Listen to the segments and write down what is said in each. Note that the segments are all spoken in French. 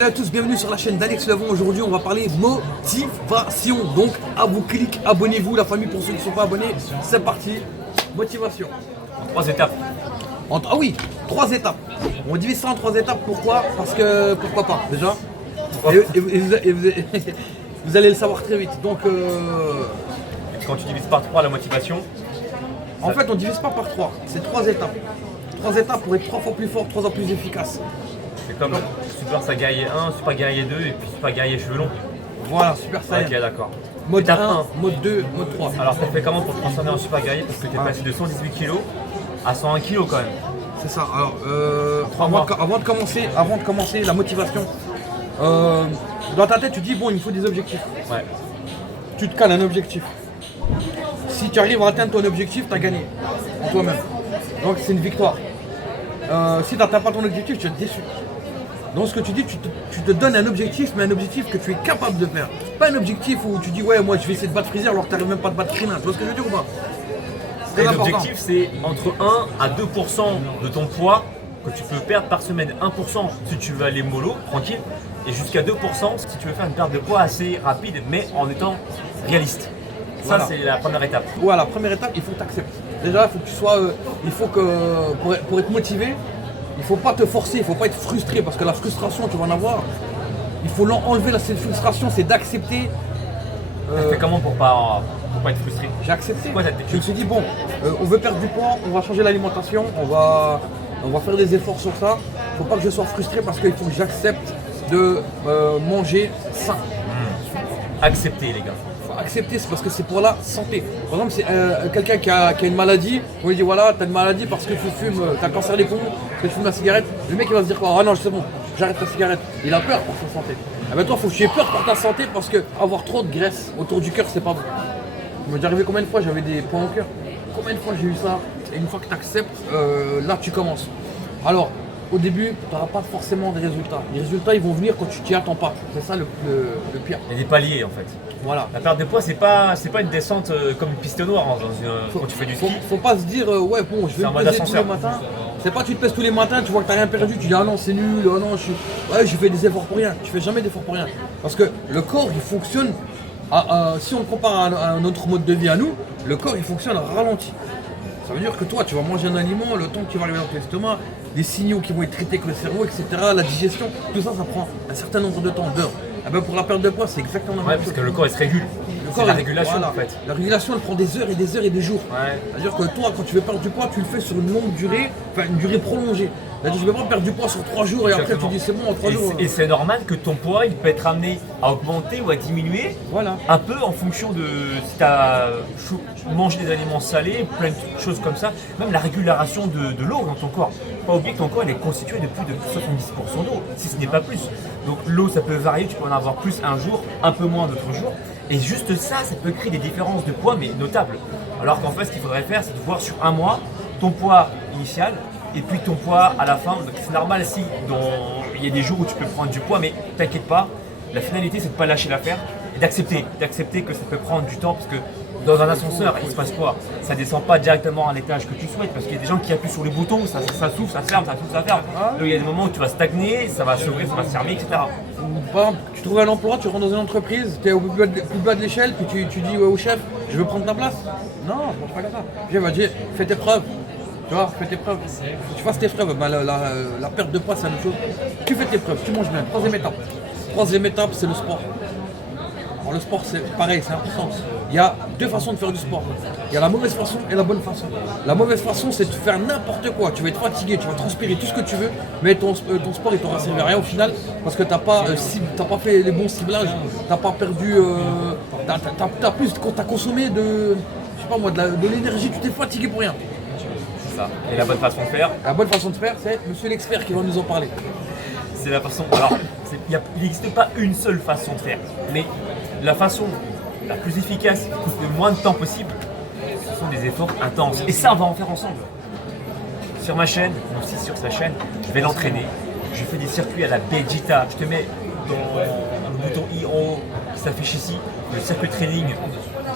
Salut à tous, bienvenue sur la chaîne d'Alex Levon. Aujourd'hui, on va parler motivation. Donc, à vous, cliquez, abonnez-vous, la famille, pour ceux qui ne sont pas abonnés. C'est parti, motivation. Trois étapes. Ah oui, 3 étapes. On divise ça en 3 étapes. Pourquoi? Parce que, pourquoi pas, déjà. Vous allez le savoir très vite. Donc, Quand tu divises par 3 la motivation, en fait, on ne divise pas par 3. C'est 3 étapes. 3 étapes pour être 3 fois plus fort, 3 fois plus efficace. c'est comme Super Guerrier 1, Super Guerrier 2 et puis Super Guerrier Cheveux Longs. Voilà, super saiyan. Ok, d'accord. Mode Étape 1, mode 2, mode 3. Alors, ça fait comment pour te transformer en Super Guerrier? Parce que tu es passé de 118 kg à 101 kg quand même. C'est ça. Alors, 3 mois. avant de commencer la motivation, dans ta tête, tu dis bon, il me faut des objectifs. Ouais. Tu te cales un objectif. Si tu arrives à atteindre ton objectif, tu as gagné en toi-même. Donc, c'est une victoire. Si tu n'atteins pas ton objectif, tu es déçu. Donc, ce que tu dis, tu te donnes un objectif, mais un objectif que tu es capable de faire. Pas un objectif où tu dis ouais, moi je vais essayer de battre Freezer alors que tu n'arrives même pas à te battre Krillin. Tu vois ce que je veux dire ou pas? Et l'objectif, c'est entre 1 à 2% de ton poids que tu peux perdre par semaine. 1% si tu veux aller mollo, tranquille, et jusqu'à 2% si tu veux faire une perte de poids assez rapide, mais en étant réaliste. Ça, Voilà. c'est la première étape. Voilà, première étape, il faut que tu acceptes. Déjà, il faut que tu sois. Il faut que. Pour être motivé, il ne faut pas te forcer, il ne faut pas être frustré parce que la frustration, tu vas en avoir. Il faut enlever cette frustration, c'est d'accepter. Tu fais comment pour pas être frustré? J'ai accepté. Quoi, Je me suis dit, bon, on veut perdre du poids, on va changer l'alimentation, on va faire des efforts sur ça. Il ne faut pas que je sois frustré parce qu'il faut que j'accepte de manger sain. Accepter, les gars. Faut accepter, c'est parce que c'est pour la santé. Par exemple, c'est quelqu'un qui a une maladie, on lui dit voilà, t'as une maladie parce que tu fumes, t'as le cancer des poumons, parce que tu fumes la cigarette. Le mec il va se dire quoi? Ah non, c'est bon, j'arrête la cigarette. Il a peur pour sa santé. Eh ben toi, faut que tu aies peur pour ta santé parce que avoir trop de graisse autour du cœur, c'est pas bon. Il m'est déjà arrivé combien de fois j'avais des points au cœur? Combien de fois j'ai eu ça? Et une fois que tu acceptes, là tu commences. Alors, au début, tu n'auras pas forcément des résultats. Les résultats, ils vont venir quand tu t'y attends pas. C'est ça le pire. Il y a des paliers en fait. Voilà. La perte de poids, c'est pas une descente comme une piste noire quand tu fais du ski. Faut pas se dire ouais bon je C'est vais en me mode peser tous ascenseur. les matins. C'est pas tu te pèses tous les matins, tu vois que t'as rien perdu, tu dis ah non c'est nul, ah non je fais des efforts pour rien. Tu fais jamais d'efforts pour rien. Parce que le corps il fonctionne si on le compare à notre mode de vie à nous, le corps il fonctionne à ralenti. Ça veut dire que toi tu vas manger un aliment, le temps qu'il va arriver dans ton estomac, les signaux qui vont être traités avec le cerveau, etc. La digestion, tout ça ça prend un certain nombre de temps, d'heures. Eh ben pour la perte de poids c'est exactement la Ouais, même parce chose. que le corps il se régule. C'est la régulation voilà. en fait. La régulation elle prend des heures et des heures et des jours. Ouais. C'est-à-dire que toi, quand tu veux perdre du poids, tu le fais sur une longue durée, enfin une durée prolongée. C'est-à-dire que je ne vais pas perdre du poids sur 3 jours et après tu dis c'est bon en 3 jours. Et c'est normal que ton poids il peut être amené à augmenter ou à diminuer Voilà. un peu en fonction de si tu as mangé des aliments salés, plein de choses comme ça. Même la régulation de l'eau dans ton corps. Pas oublier que ton corps il est constitué de plus de 70% d'eau, si ce n'est pas plus. Donc l'eau ça peut varier, tu peux en avoir plus un jour, un peu moins d'autres jours. Et juste ça peut créer des différences de poids mais notables. Alors qu'en fait ce qu'il faudrait faire c'est de voir sur un mois ton poids initial et puis ton poids à la fin. Donc c'est normal si il y a des jours où tu peux prendre du poids mais t'inquiète pas, la finalité c'est de ne pas lâcher l'affaire et d'accepter que ça peut prendre du temps parce que dans un ascenseur il se passe quoi? Ça descend pas directement à l'étage que tu souhaites parce qu'il y a des gens qui appuient sur les boutons, ça s'ouvre, ça ferme, ça s'ouvre, ça ferme. Donc il y a des moments où tu vas stagner, ça va s'ouvrir, ça va se fermer, etc. Par exemple, tu trouves un emploi, tu rentres dans une entreprise, tu es au plus bas de l'échelle, puis tu dis ouais, au chef, je veux prendre ta place. Non, je mange pas comme ça. Le chef va dire, fais tes preuves. Tu vois, fais tes preuves. Faut que tu fasses tes preuves. Ben, la perte de poids, c'est la même chose. Tu fais tes preuves, tu manges bien. Troisième étape, c'est le sport. Alors, le sport, c'est pareil, c'est important. Il y a 2 façons de faire du sport. Il y a la mauvaise façon et la bonne façon. La mauvaise façon, c'est de faire n'importe quoi. Tu vas être fatigué, tu vas transpirer tout ce que tu veux, mais ton sport, il t'aura servi à rien au final parce que tu n'as pas, pas fait les bons ciblages, tu n'as pas perdu. T'as consommé de l'énergie, tu t'es fatigué pour rien. C'est ça. Et la bonne façon de faire, La bonne façon de faire, c'est monsieur l'expert qui va nous en parler. c'est la façon. Alors, il n'existe pas une seule façon de faire, mais la façon la plus efficace, qui coûte le moins de temps possible, ce sont des efforts intenses. Et ça, on va en faire ensemble. Sur ma chaîne, mais aussi sur sa chaîne, je vais l'entraîner. Je fais des circuits à la Vegeta. Je te mets dans le bouton I en haut qui s'affiche ici, le circuit training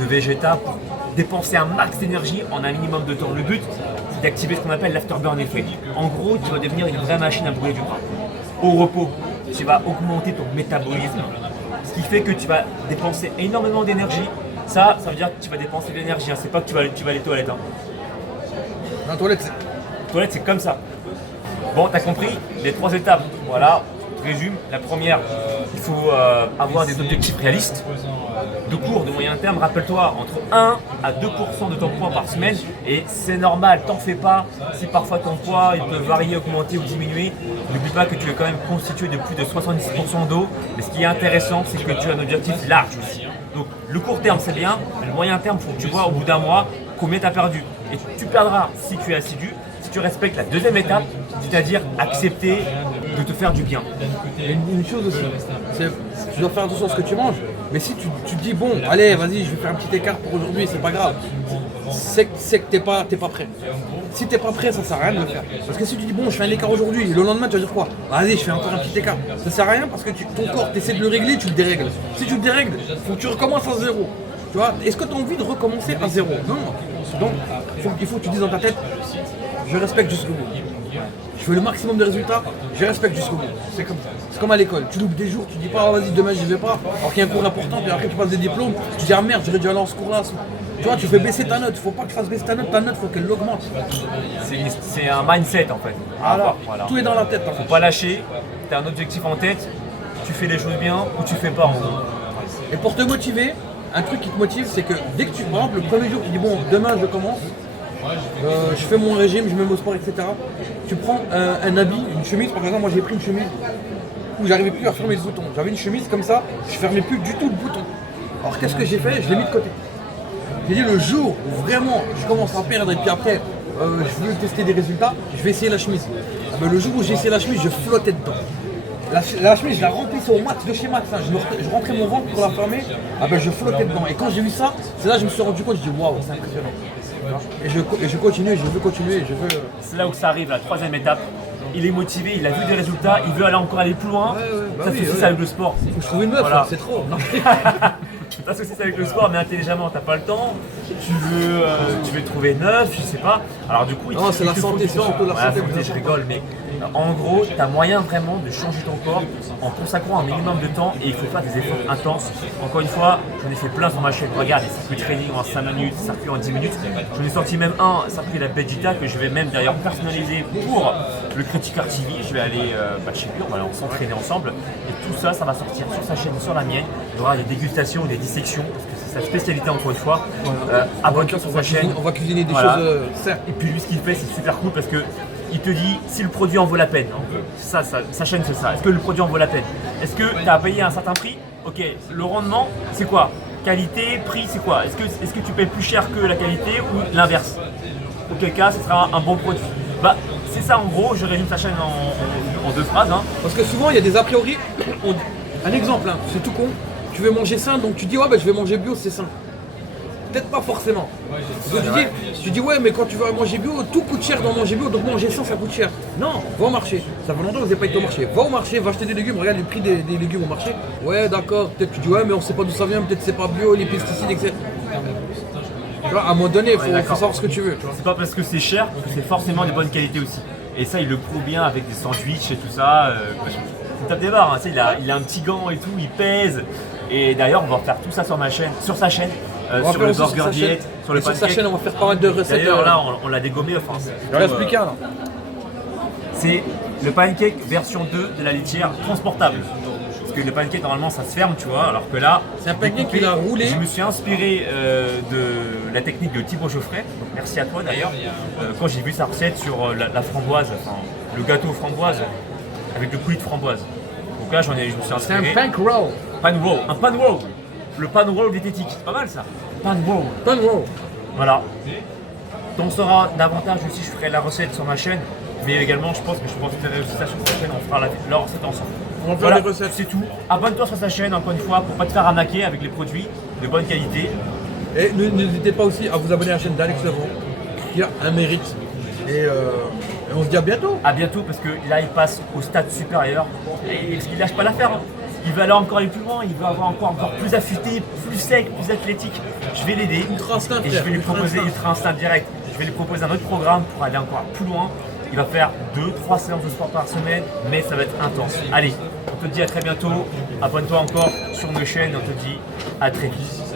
de Vegeta pour dépenser un max d'énergie en un minimum de temps. Le but, c'est d'activer ce qu'on appelle l'afterburn effect. En gros, tu vas devenir une vraie machine à brûler du gras. Au repos, tu vas augmenter ton métabolisme, ce qui fait que tu vas dépenser énormément d'énergie. Ça veut dire que tu vas dépenser de l'énergie, hein. C'est pas que tu vas aller aux toilettes. Hein. Dans la toilette, Toilette, c'est comme ça. Bon, t'as compris les 3 étapes. Voilà, je résume. La première, il faut avoir des objectifs réalistes, de court, de moyen terme. Rappelle-toi, entre 1 à 2% de ton poids par semaine. Et c'est normal, t'en fais pas. Si parfois ton poids il peut varier, augmenter ou diminuer, n'oublie pas que tu es quand même constitué de plus de 70% d'eau. Mais ce qui est intéressant, c'est que tu as un objectif large aussi. Donc le court terme, c'est bien. Mais le moyen terme, il faut que tu vois au bout d'un mois combien tu as perdu. Et tu perdras si tu es assidu, si tu respectes la deuxième étape, c'est-à-dire accepter de te faire du bien. Et une chose aussi, c'est tu dois faire attention à ce que tu manges, mais si tu te dis bon, allez, vas-y, je vais faire un petit écart pour aujourd'hui, c'est pas grave, c'est que t'es pas prêt. Si t'es pas prêt, ça sert à rien de le faire. Parce que si tu dis bon, je fais un écart aujourd'hui, le lendemain tu vas dire quoi? Vas-y, je fais encore un petit écart. Ça sert à rien parce que ton corps, tu essaies de le régler, tu le dérègles. Si tu le dérègles, faut que tu recommences à zéro. Tu vois, est-ce que tu as envie de recommencer à zéro? Non. Donc, il faut que tu dises dans ta tête, je respecte jusqu'au bout. Je veux le maximum de résultats, je respecte jusqu'au bout. C'est comme ça. C'est comme à l'école. Tu loupes des jours, tu dis pas, vas-y, demain j'y vais pas. Alors qu'il y a un cours important, puis après tu passes des diplômes, tu dis, ah merde, j'aurais dû aller en ce cours-là. Tu vois, tu fais baisser ta note. Faut pas que tu fasses baisser ta note, faut qu'elle l'augmente. C'est un mindset en fait. Voilà. Tout est dans la tête. Faut pas lâcher, tu as un objectif en tête, tu fais les choses bien ou tu fais pas en gros. Et pour te motiver, un truc qui te motive, c'est que dès que par exemple, le premier jour, tu dis bon, demain je commence, je fais mon régime, je me mets au sport, etc. Tu prends un habit, une chemise, par exemple, moi j'ai pris une chemise où j'arrivais plus à fermer le bouton. J'avais une chemise comme ça, je fermais plus du tout le bouton. Alors qu'est-ce que j'ai fait? Je l'ai mis de côté. J'ai dit le jour où vraiment je commence à perdre et puis après je veux tester des résultats, je vais essayer la chemise. Le jour où j'ai essayé la chemise, je flottais dedans. La chemise, je la remplissais au max de chez Max. Hein. Je rentrais mon ventre pour la fermer, je flottais dedans. Et quand j'ai vu ça, c'est là que je me suis rendu compte, je dis waouh, c'est impressionnant. Et je continue, je veux continuer, je veux. C'est là où ça arrive, la troisième étape. Il est motivé, il a vu des résultats, il veut encore aller plus loin. Ça c'est aussi ça avec le sport. Faut que je trouve une meuf, voilà. C'est trop. Parce que c'est ça avec le sport, mais intelligemment, t'as pas le temps. Tu veux trouver neuf, je sais pas. Alors du coup, c'est la santé, c'est surtout la santé. Je rigole, mais en gros, tu as moyen vraiment de changer ton corps en consacrant un minimum de temps et il faut faire des efforts intenses. Encore une fois, j'en ai fait plein sur ma chaîne. Regarde, les circuits training en 5 minutes, circuits en 10 minutes. J'en ai sorti même un circuit de la Vegeta que je vais même d'ailleurs personnaliser pour le Critiqueur TV. Je vais aller chez lui, on va aller s'entraîner ensemble. Et tout ça, ça va sortir sur sa chaîne, sur la mienne. Il y aura des dégustations, des dissections, parce que c'est sa spécialité encore une fois. Abonne-toi sur sa chaîne. On va cuisiner des choses. Et puis lui, ce qu'il fait, c'est super cool parce que il te dit si le produit en vaut la peine. Sa chaîne, c'est ça. Est-ce que le produit en vaut la peine? Est-ce que tu as payé un certain prix? Ok, le rendement, c'est quoi? Qualité, prix, c'est quoi? Est-ce que tu payes plus cher que la qualité ou l'inverse? Auquel cas, ce sera un bon produit. C'est ça en gros, je résume sa chaîne en 2 phrases. Hein. Parce que souvent, il y a des a priori. Un exemple, hein, c'est tout con. Tu veux manger sain, donc tu dis ouais, je vais manger bio, c'est sain. Peut-être pas forcément. Tu dis ouais, mais quand tu vas manger bio, tout coûte cher dans manger bio, donc manger sain ça coûte cher. Non, va au marché. Ça fait longtemps que vous n'avez pas été au marché. Va au marché, va acheter des légumes, regarde les prix des légumes au marché. Ouais, d'accord, peut-être tu dis ouais, mais on sait pas d'où ça vient, peut-être c'est pas bio, les pesticides, etc. Tu vois, à un moment donné, il faut savoir ce que tu veux. C'est pas parce que c'est cher que c'est forcément de bonne qualité aussi. Et ça, il le prouve bien avec des sandwichs et tout ça. Il tape des barres, hein, il a un petit gant et tout, il pèse. Et d'ailleurs, on va refaire tout ça sur sa chaine. Sur le burger diète, sur le pancake. Sur sa chaîne, on va faire pas mal de recettes. D'ailleurs, là, on l'a dégommé. Enfin, je vais expliquer là. C'est le pancake version 2 de la laitière transportable. Parce que le pancake, normalement, ça se ferme, tu vois. Alors que là, c'est un pancake qu'il a roulé. Je me suis inspiré de la technique de Thibaut Geoffrey. Donc, merci à toi d'ailleurs. Quand j'ai vu sa recette sur la framboise, enfin, le gâteau framboise avec le coulis de framboise. Donc là, je me suis inspiré. C'est un pan roll. Un pan roll. Le pan roll diététique, c'est pas mal ça. Pan roll. Pan roll. Voilà. T'en sauras davantage aussi, je ferai la recette sur ma chaîne. Mais également, je pense que je pourrais faire aussi ça sur sa chaîne, on fera la recette ensemble. On va faire les recettes. C'est tout. Abonne-toi sur sa chaîne, encore une fois, pour pas te faire arnaquer avec les produits de bonne qualité. Et n'hésitez pas aussi à vous abonner à la chaîne d'Alex Levon, qui a un mérite. Et on se dit à bientôt. À bientôt, parce que là, il passe au stade supérieur. Et parce qu'il lâche pas l'affaire. Il veut aller plus loin, il veut avoir encore plus affûté, plus sec, plus athlétique. Je vais l'aider Ultra instinct, et je vais lui proposer Ultra Instinct direct. Je vais lui proposer un autre programme pour aller encore plus loin. Il va faire 2-3 séances de sport par semaine, mais ça va être intense. Allez, on te dit à très bientôt. Abonne-toi encore sur nos chaînes. On te dit à très vite.